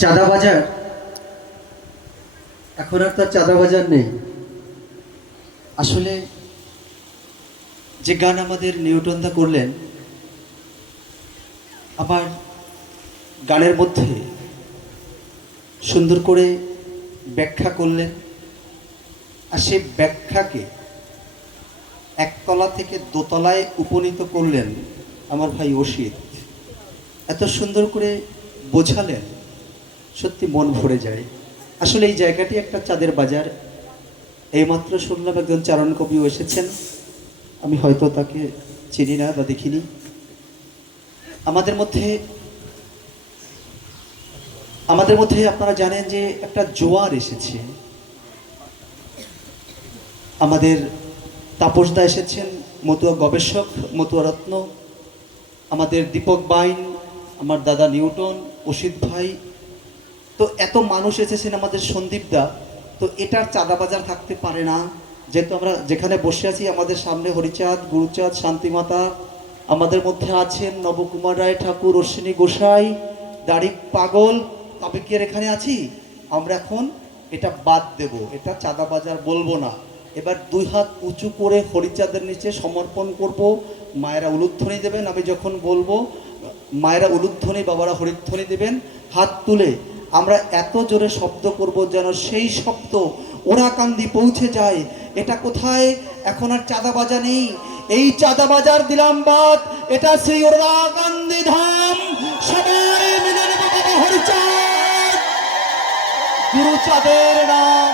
চাঁদা বাজার এখন আর তার চাঁদা বাজার নেই। আসলে যে গান আমাদের নিউটনদা করলেন, আবার গানের মধ্যে সুন্দর করে ব্যাখ্যা করলেন, আর সেই ব্যাখ্যাকে একতলা থেকে দোতলায় উপনীত করলেন আমার ভাই অসিত। এত সুন্দর করে বোঝালেন, সত্যি মন ভরে যায়। আসলে এই জায়গাটি একটা চাঁদের বাজার। এইমাত্র শুনলাম একজন চারণ কবিও এসেছেন, আমি হয়তো তাকে চিনি না বা দেখিনি। আমাদের মধ্যে আপনারা জানেন যে একটা জোয়ার এসেছে। আমাদের তাপসদা এসেছেন, মতুয়া গবেষক, মতুয়া রত্ন, আমাদের দীপক বাইন, আমার দাদা নিউটন, অসিত ভাই, তো এত মানুষ এসেছেন, আমাদের সন্দীপদা। তো এটার চাঁদা বাজার থাকতে পারে না, যেহেতু আমরা যেখানে বসে আছি আমাদের সামনে হরিচাঁদ, গুরুচাঁদ, শান্তিমাতা, আমাদের মধ্যে আছেন নবকুমার রায় ঠাকুর, অশ্বিনী গোসাই, দাড়িক পাগল, তবে কি আর এখানে আছি? আমরা এখন এটা বাদ দেব, এটা চাঁদা বাজার বলবো না। এবার দুই হাত উঁচু করে হরিচাঁদের নিচে সমর্পণ করব। মায়েরা উলুধ্বনি দেবেন, আমি যখন বলবো মায়েরা উলুধ্বনি, বাবারা হরিধ্বনি দেবেন। হাত তুলে আমরা এত জোরে শব্দ করব যেন সেই শব্দ ওরাকান্দি পৌঁছে যায়। এটা কোথায়? এখন আর চাঁদা বাজা নেই, এই চাঁদা বাজার দিলাম বাদ, এটা সেই ওরাকান্দি ধাম। সবাই মিলে নেব বাবা হরিচাঁদ, গুরুচাঁদের নাম।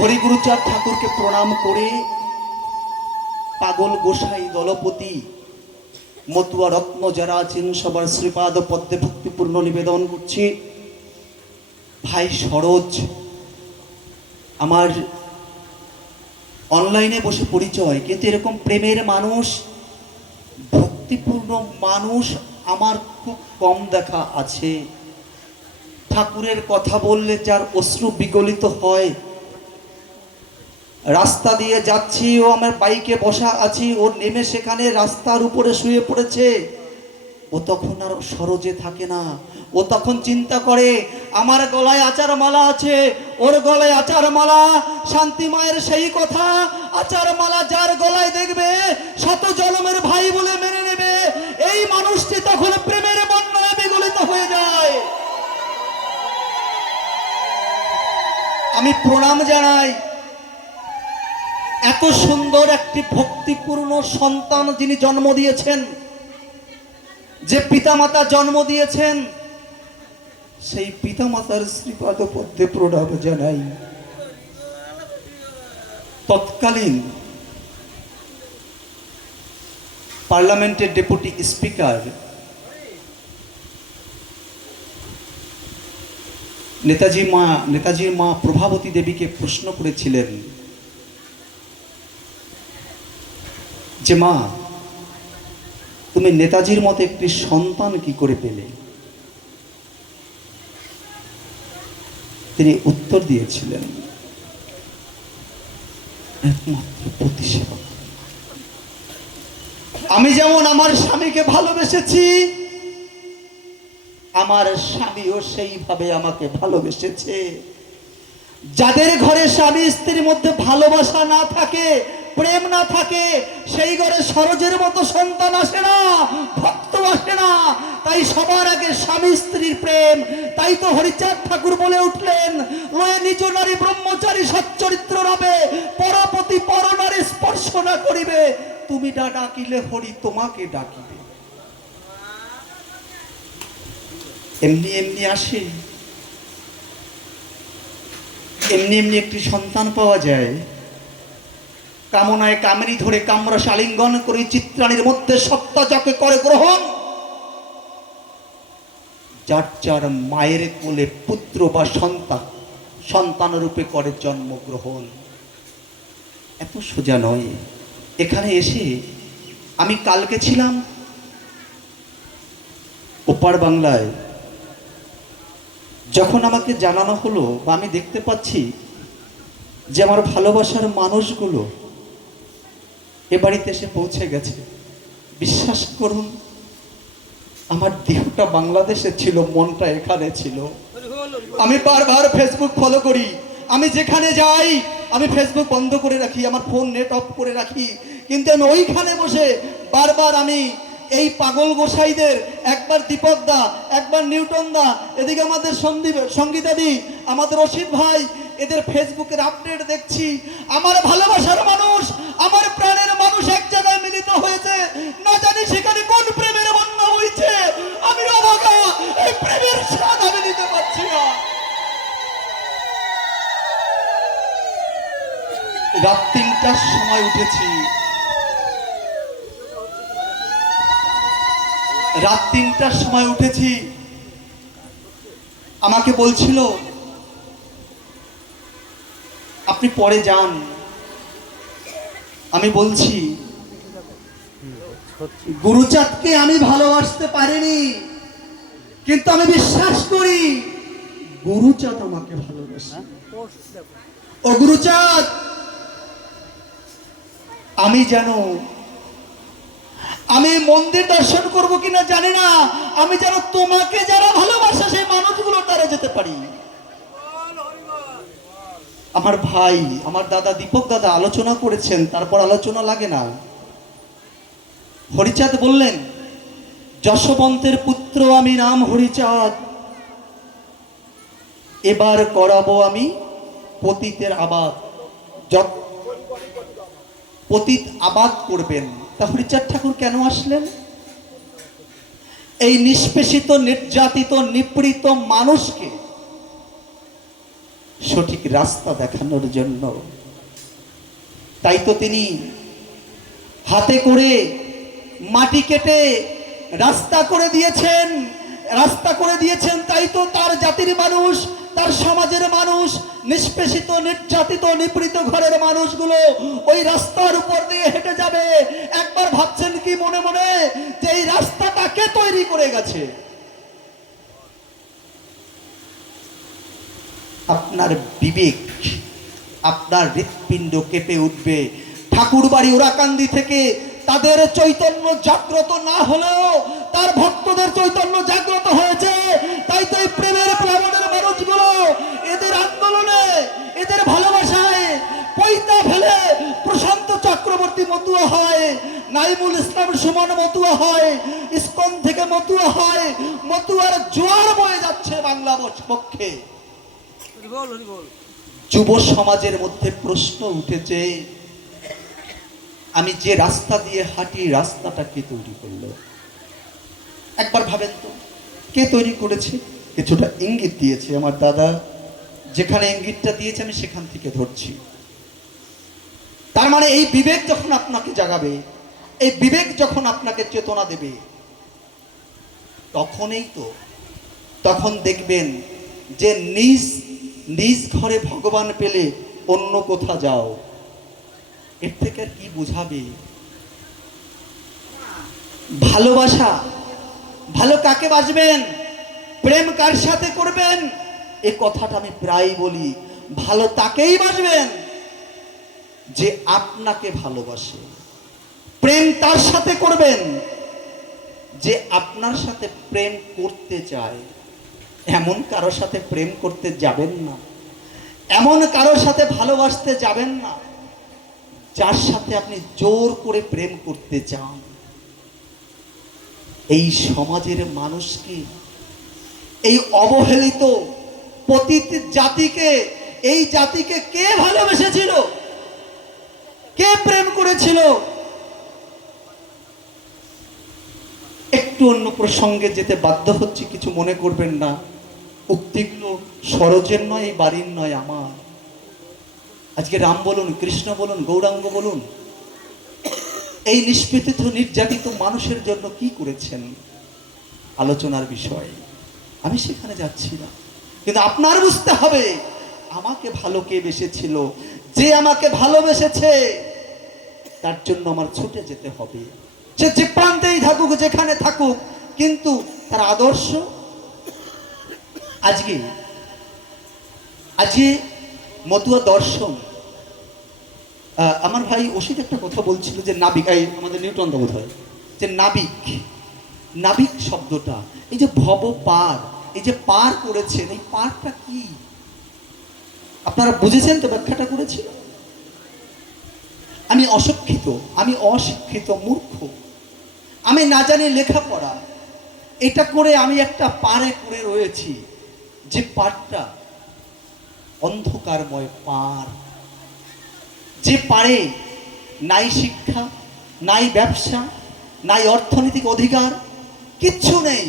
হরিগুরুচাঁদ ঠাকুরকে প্রণাম করে পাগল গোসাই, দলপতি, মতুয়া রত্ন যারা আছেন সবার শ্রীপাদ পদ্মে ভক্তিপূর্ণ নিবেদন করছি। ভাই সরোজ, আমার অনলাইনে বসে পরিচয়, কিন্তু এরকম প্রেমের মানুষ, ভক্তিপূর্ণ মানুষ আমার খুব কম দেখা আছে। ঠাকুরের কথা বললে যার অশ্রু বিগলিত হয়। রাস্তা দিয়ে যাচ্ছি, ও আমার বাইকে বসা আছি, ও নেমে সেখানে রাস্তার উপরে শুয়ে পড়েছে। ও তখন আর সরোজে থাকে না, ও তখন চিন্তা করে আমার গলায় আচার মালা আছে, ওর গলায় আচার মালা। শান্তি মায়ের সেই কথা, আচার মালা যার গলায় দেখবে শত জনমের ভাই বলে মেনে নেবে। এই মানুষটি তখন প্রেমের বন্যায় বিগলিত হয়ে যায়। আমি প্রণাম জানাই এত সুন্দর একটি ভক্তিপূর্ণ সন্তান যিনি জন্ম দিয়েছেন, যে পিতামাতা জন্ম দিয়েছেন, সেই পিতামাতার শ্রীপাদ পদ্মে প্রণাম জানাই। তৎকালীন পার্লামেন্টের ডেপুটি স্পিকার নেতাজির মা প্রভাবতী দেবীকে প্রশ্ন করেছিলেন যে মা, তুমি নেতাজির মতো একটি সন্তান কি করে পেলে? তিনি উত্তর দিয়েছিলেন, একমাত্র প্রতিসেবা। আমি যেমন আমার স্বামীকে ভালোবেসেছি, আমার স্বামীও সেইভাবে আমাকে ভালোবেসেছে। যাদের ঘরে স্বামী স্ত্রীর মধ্যে ভালোবাসা না থাকে, প্রেম না থাকে, সেই ঘরে সরোজের মতো সন্তান আসে না, ভক্ত আসে না। তাই সবার আগে স্বামী স্ত্রীর প্রেম। তাই তো হরিচাঁদ ঠাকুর বলে উঠলেন, লয়ে নিজ নারী ব্রহ্মচারী সচ্চরিত্র রবে, পরপতি পর নারী স্পর্শ না করিবে, তুমি না ডাকিলে হরি তোমাকে ডাকিবে। এমনি এমনি আসে, এমনি এমনি একটি সন্তান পাওয়া যায়। কামনায় কামিনী ধরে কামরস আলিঙ্গন করে চিত্রাণীর মধ্যে সত্তা যাকে করে গ্রহণ, যার যার মায়ের কোলে পুত্র বা সন্তান রূপে করে জন্মগ্রহণ। এত সোজা নয়। এখানে এসে আমি কালকে ছিলাম ওপার বাংলায়, যখন আমাকে জানানো হলো বা আমি দেখতে পাচ্ছি যে আমার ভালোবাসার মানুষগুলো এ বাড়িতে এসে পৌঁছে গেছে। বিশ্বাস করুন, আমার দেহটা বাংলাদেশে ছিল, মনটা এখানে ছিল। আমি বারবার ফেসবুক ফলো করি, আমি যেখানে যাই আমি ফেসবুক বন্ধ করে রাখি, আমার ফোন নেট অফ করে রাখি, কিন্তু আমি ওইখানে বসে বারবার আমি এই পাগল গোসাইদের, একবার দীপক দা, একবার নিউটন দা, এদিকে আমাদের সঙ্গীতাদি, আমাদের অসিত ভাই, এদের ফেসবুকের আপডেট দেখছি। আমার ভালোবাসার মানুষ, আমার প্রাণের মানুষ এক জায়গায় মিলিত হয়েছে, না জানি সেখানে কোন প্রেমের বন্যা হয়েছে। আমি অবাকা, এই প্রেমের স্বাদ আমি নিতে পারছি না। রাত ৩টার সময় উঠেছি, রাত ৩টার সময় উঠেছি। আমাকে বলছিল আপনি পরে যান। আমি বলছি গুরুচাঁদকে আমি ভালোবাসতে পারিনি, কিন্তু আমি বিশ্বাস করি গুরুচাঁদ আমাকে ভালোবাসে। ও গুরুচাঁদ, আমি যেন, আমি মন্দির দর্শন করব কিনা জানি না, আমি যেন তোমাকে যারা ভালোবাসে সেই মানুষগুলো তারা যেতে পারি। আমার ভাই, আমার দাদা দীপক দাদা আলোচনা করেছেন, তারপর আলোচনা লাগে না। হরিচাঁদ বললেন, যশবন্তের পুত্র আমি, নাম হরিচাঁদ, এবার করাবো আমি পতিতের আবাদ। পতিত আবাদ করবেন। তা হরিচাঁদ ঠাকুর কেন আসলেন? এই নিষ্পেষিত, নির্যাতিত, নিপীড়িত মানুষকে সঠিক রাস্তা দেখানোর জন্য। তাই তো তিনি হাতে করে মাটি কেটে রাস্তা করে দিয়েছেন, রাস্তা করে দিয়েছেন। তাই তো তার জাতির মানুষ, তার সমাজের মানুষ, নিষ্পেষিত, নির্যাতিত, নিপীড়িত ঘরের মানুষগুলো ওই রাস্তার উপর দিয়ে হেঁটে যাবে। একবার ভাবছেন কি মনে মনে যে এই রাস্তাটা কে তৈরি করে গেছে? আপনার বিবেক, আপনার হৃৎপিণ্ড কেঁপে উঠবে। ঠাকুরবাড়ি ওরাকান্দি থেকে তাদের চৈতন্য জাগ্রত না হলেও তার ভক্তদের চৈতন্য জাগ্রত হয়েছে। তাই তো এই প্রেমের প্লাবনের মানুষগুলো এদের আন্দোলনে, এদের ভালোবাসায় পৈতা ফেলে প্রশান্ত চক্রবর্তী মতুয়া হয়, নাইমুল ইসলাম সুমন মতুয়া হয়, ইসকন থেকে মতুয়া হয়। মতুয়ার জোয়ার বয়ে যাচ্ছে বাংলা পক্ষে। যুব সমাজের মধ্যে প্রশ্ন উঠেছে, আমি যে রাস্তা দিয়ে হাঁটি, রাস্তাটা কে তৈরি করলো? একবার ভাবেন তো, কে তৈরি করেছে? কিছুটা ইঙ্গিত দিয়েছে আমার দাদা, যেখানে ইঙ্গিতটা দিয়েছে আমি সেখান থেকে ধরছি। তার মানে এই বিবেক যখন আপনাকে জাগাবে, এই বিবেক যখন আপনাকে চেতনা দেবে, তখনই তো, তখন দেখবেন যে নিজ নিজ ঘরে ভগবান পেলে অন্য কোথা যাও, এর থেকে আর কি বুঝাবে? ভালোবাসা, ভালো কাকে বাসবেন, প্রেম কার সাথে করবেন, এ কথাটা আমি প্রায় বলি। ভালো তাকেই বাসবেন যে আপনাকে ভালোবাসে। প্রেম তার সাথে করবেন যে আপনার সাথে প্রেম করতে চায়। এমন কারো সাথে প্রেম করতে যাবেন না, এমন কারোর সাথে ভালোবাসতে যাবেন না যার সাথে আপনি জোর করে প্রেম করতে চান। এই সমাজের মানুষকে, এই অবহেলিত পতিত জাতিকে, এই জাতিকে কে ভালোবেসেছিল, কে প্রেম করেছিল? একটু অন্য প্রসঙ্গে যেতে বাধ্য হচ্ছে, কিছু মনে করবেন না। উক্তিগুলো সরোজের নয়, এই বাড়ির নয়, আমার। আজকে রাম বলুন, কৃষ্ণ বলুন, গৌরাঙ্গ বলুন, এই নিষ্পেষিত, নির্যাতিত মানুষের জন্য কি করেছেন আলোচনার বিষয়। আমি সেখানে যাচ্ছি না, কিন্তু আপনার বুঝতে হবে আমাকে ভালো কে বেসেছিল। যে আমাকে ভালোবেসেছে তার জন্য আমার ছুটে যেতে হবে। সে যে প্রান্তেই থাকুক, যেখানে থাকুক, কিন্তু তার আদর্শ। আজকে মতুয়া দর্শন আমার ভাই অসিত একটা কথা বলছিল যে নাবিক, এই আমাদের নিউটন বোধ হয়, যে নাবিক, নাবিক শব্দটা, এই যে ভব পার, এই যে পার করেছেন, এই পারটা কি আপনারা বুঝেছেন তো? ব্যাখ্যাটা করেছিল। আমি অশিক্ষিত, আমি অশিক্ষিত, মূর্খ, আমি না জানি লেখাপড়া, এটা করে আমি একটা পারে করে রয়েছি, যে পারটা অন্ধকারময় পার, যে পারে নাই শিক্ষা, নাই ব্যবসা, নাই অর্থনৈতিক অধিকার, কিচ্ছু নেই,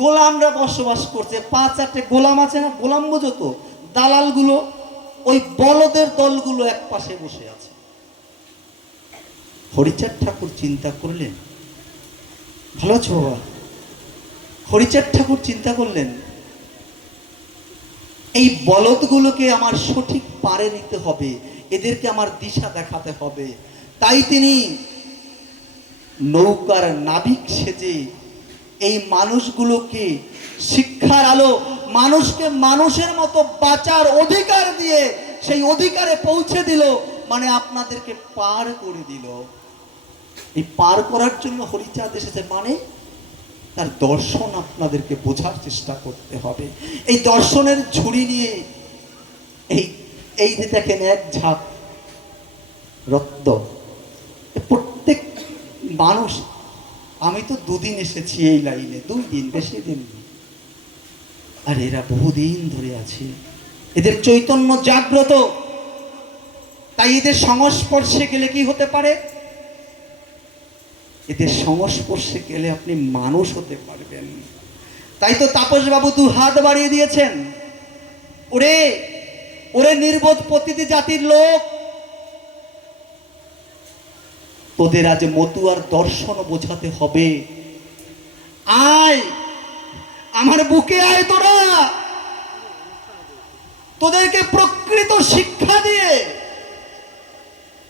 গোলামরা বসবাস করছে। 5-4টে গোলাম আছে না, গোলাম বোঝো তো, দালালগুলো, ওই বলদের দলগুলো এক পাশে বসে আছে। হরিচাঁদ ঠাকুর চিন্তা করলেন, ভালো আছো বাবা? হরিচাঁদ ঠাকুর চিন্তা করলেন, এই বলদগুলোকে আমার সঠিক পারে নিতে হবে, এদেরকে আমার দিশা দেখাতে হবে। তাই তিনি নৌকার নাবিক সেজে এই মানুষগুলোকে শিক্ষার আলো, মানুষকে মানুষের মতো বাঁচার অধিকার দিয়ে সেই অধিকারে পৌঁছে দিল, মানে আপনাদেরকে পার করে দিল। এই পার করার জন্য হরিচাঁদ এসেছে, মানে তার দর্শন আপনাদেরকে বোঝার চেষ্টা করতে হবে। এই দর্শনের ঝুড়ি নিয়ে এই এই যে দেখেন এক ঝাঁক রক্ত, প্রত্যেক মানুষ, আমি তো 2 দিন এসেছি এই লাইনে, 2 দিন, বেশি দিন, আর এরা বহুদিন ধরে আছে, এদের চৈতন্য জাগ্রত, তাই এদের সংস্পর্শে গেলে কি হতে পারে? এদের সংস্পর্শে গেলে আপনি মানুষ হতে পারবেন। তাই তো তাপসবাবু 2 হাত বাড়িয়ে দিয়েছেন, ওরে ওরে নির্বোধ পতিতি জাতির লোক, তোদের আজ মতুয়ার দর্শন বোঝাতে হবে। আয় আমার বুকে আয়, তোরা, তোদেরকে প্রকৃত শিক্ষা দিয়ে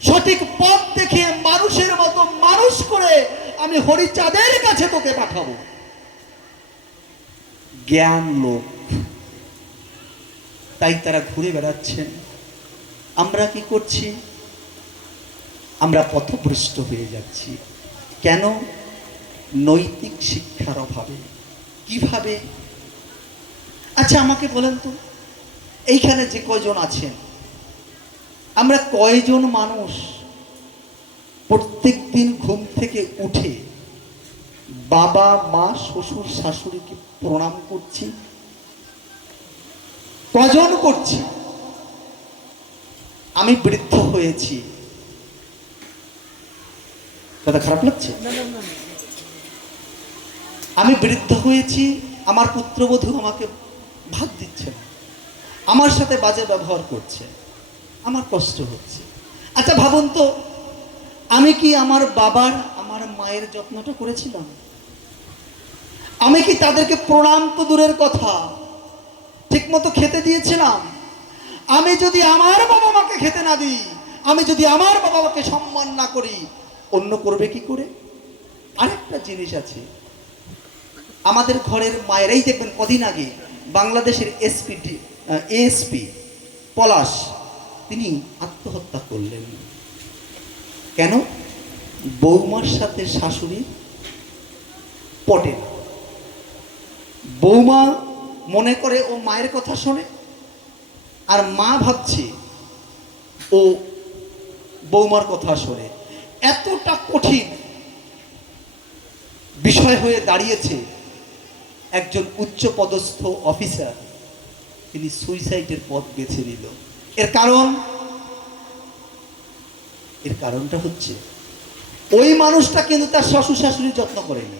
সঠিক পথ দেখিয়ে মানুষের মতো মানুষ করে আমি হরিচাঁদের কাছে তোকে পাঠাবো। জ্ঞান লোক, তাই তারা ঘুরে বেড়াচ্ছেন। আমরা কি করছি? আমরা পথভ্রষ্ট হয়ে যাচ্ছি। কেন? নৈতিক শিক্ষার অভাবে। কিভাবে? আচ্ছা আমাকে বলেন তো, এইখানে যে কয়জন আছেন, আমরা কয়জন মানুষ প্রত্যেক দিন ঘুম থেকে উঠে বাবা মা শ্বশুর শাশুড়িকে প্রণাম করছি? কজন করছি? আমি বৃদ্ধ হয়েছি, কথা খারাপ লাগছে? আমি বৃদ্ধ হয়েছি, আমার পুত্রবধূ আমাকে ভাত দিচ্ছে না, আমার সাথে বাজে ব্যবহার করছে, আমার কষ্ট হচ্ছে। আচ্ছা ভাবুন তো, আমি কি আমার বাবার, আমার মায়ের যত্নটা করেছিলাম? আমি কি তাদেরকে প্রণাম তো দূরের কথা, ঠিক মতো খেতে দিয়েছিলাম? আমি যদি আমার বাবা মাকে খেতে না দিই, আমি যদি আমার বাবা মাকে সম্মান না করি, অন্য করবে কি করে? আরেকটা জিনিস আছে, আমাদের ঘরের মায়ের, এই দেখবেন কদিন আগে বাংলাদেশের এএসপি পলাশ, তিনি আত্মহত্যা করলেন। কেন? বৌমার সাথে শাশুড়ি পটে না। বৌমা মনে করে ও মায়ের কথা শোনে, আর মা ভাবছে ও বৌমার কথা শোনে। এতটা কঠিন বিষয় হয়ে দাঁড়িয়েছে, একজন উচ্চপদস্থ অফিসার তিনি সুইসাইডের পথ বেছে নিল। এর কারণটা হচ্ছে ওই মানুষটা কিন্তু তার শ্বশুর শাশুড়ির যত্ন করেনি।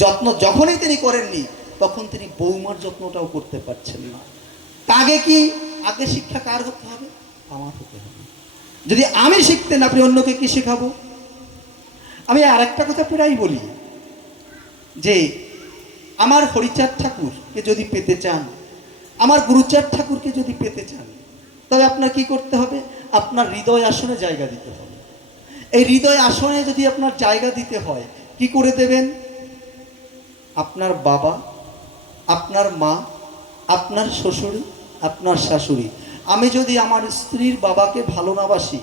যত্ন যখনই তিনি করেননি, তখন তিনি বৌমার যত্নটাও করতে পারছেন না। আগে শিক্ষা কার হতে হবে? আমার হতে হবে। যদি আমি শিখতে না পারি, অন্যকে কি শেখাবো? আমি আর একটা কথা প্রায় বলি, যে আমার হরিচাঁদ ঠাকুরকে যদি পেতে চান, আমার গুরুচাঁদ ঠাকুরকে যদি পেতে চান, তবে আপনার কি করতে হবে? আপনার হৃদয় আসনে জায়গা দিতে হবে। এই হৃদয় আসনে যদি আপনার জায়গা দিতে হয়, কি করে দেবেন? আপনার বাবা, আপনার মা, আপনার শ্বশুর, আপনার শাশুড়ি, আমি যদি আমার স্ত্রীর বাবাকে ভালো না বাসি,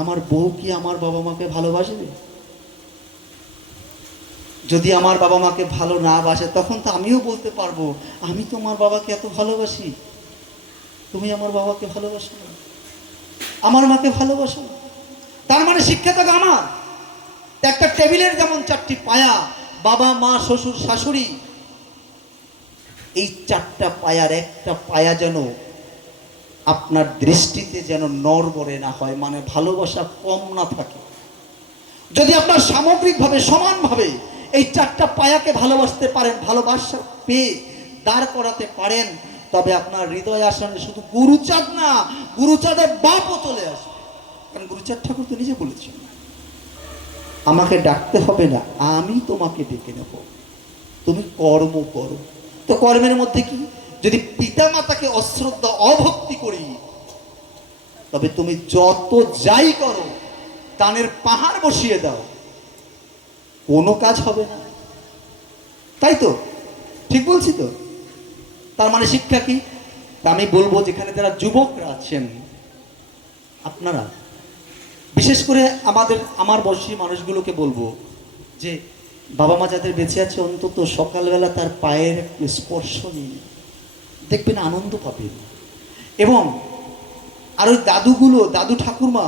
আমার বউ কি আমার বাবা মাকে ভালোবাসবে? যদি আমার বাবা মাকে ভালো না বাসে, তখন তো আমিও বলতে পারবো আমি তোমার বাবাকে এত ভালোবাসি, তুমি আমার বাবাকে ভালোবাসো না, আমার মাকে ভালোবাসো না। তার মানে শিক্ষা থাকে আমার। একটা টেবিলের যেমন চারটি পায়া, বাবা মা শ্বশুর শাশুড়ি, এই চারটা পায়ার একটা পায়া যেন আপনার দৃষ্টিতে যেন নড়বড়ে না হয়, মানে ভালোবাসা কম না থাকে। যদি আপনার সামগ্রিকভাবে সমানভাবে এই চারটা পায়াকে ভালোবাসতে পারেন, ভালোবাসা পেয়ে দাঁড় করাতে পারেন, তবে আপনার হৃদয় আসনে শুধু গুরুচাঁদ না, গুরুচাঁদের বাপও চলে আসবে। কারণ গুরুচাঁদ ঠাকুর তো নিজে বলেছেন, আমাকে ডাকতে হবে না, আমি তোমাকে ডেকে নেব, তুমি কর্ম করো। তো কর্মের মধ্যে কি? যদি পিতা মাতাকে অশ্রদ্ধা অভক্তি করি, তবে তুমি যত যাই করো, দানের পাহাড় বসিয়ে দাও, কোনো কাজ হবে না। তাই তো? ঠিক বলছি তো? তার মানে শিক্ষা কি? আমি বলবো, যেখানে যারা যুবকরা আছেন, আপনারা বিশেষ করে আমার বয়সী মানুষগুলোকে বলবো যে বাবা মা যাদের বেঁচে আছে, অন্তত সকালবেলা তার পায়ের একটু স্পর্শ নিন, দেখবেন আনন্দ পাবেন। এবং আর ওই দাদু ঠাকুরমা,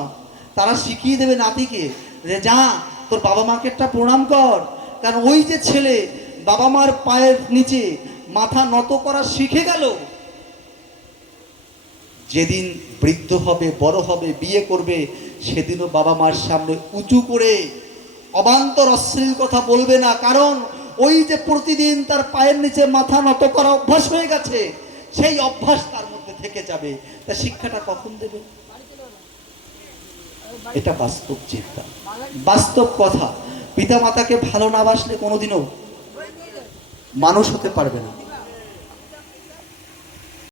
তারা শিখিয়ে দেবে নাতিকে যে যা তোর বাবা মাকে একটা প্রণাম কর। কারণ ওই যে ছেলে বাবা মার পায়ের নিচে মাথা নত করা শিখে গেল, যেদিন বৃদ্ধ হবে, বড় হবে, বিয়ে করবে, সেদিনও বাবা মার সামনে উঁচু করে অবান্তর অশ্লীল কথা বলবে না। কারণ ওই যে প্রতিদিন তার পায়ের নিচে মাথা নত করা অভ্যাস হয়ে গেছে, সেই অভ্যাস তার মধ্যে থেকে যাবে। তা শিক্ষাটা কখন দেবে? এটা বাস্তব চিন্তা, বাস্তব কথা। পিতা মাতাকে ভালো না বাসলে কোনোদিনও মানুষ হতে পারবে না।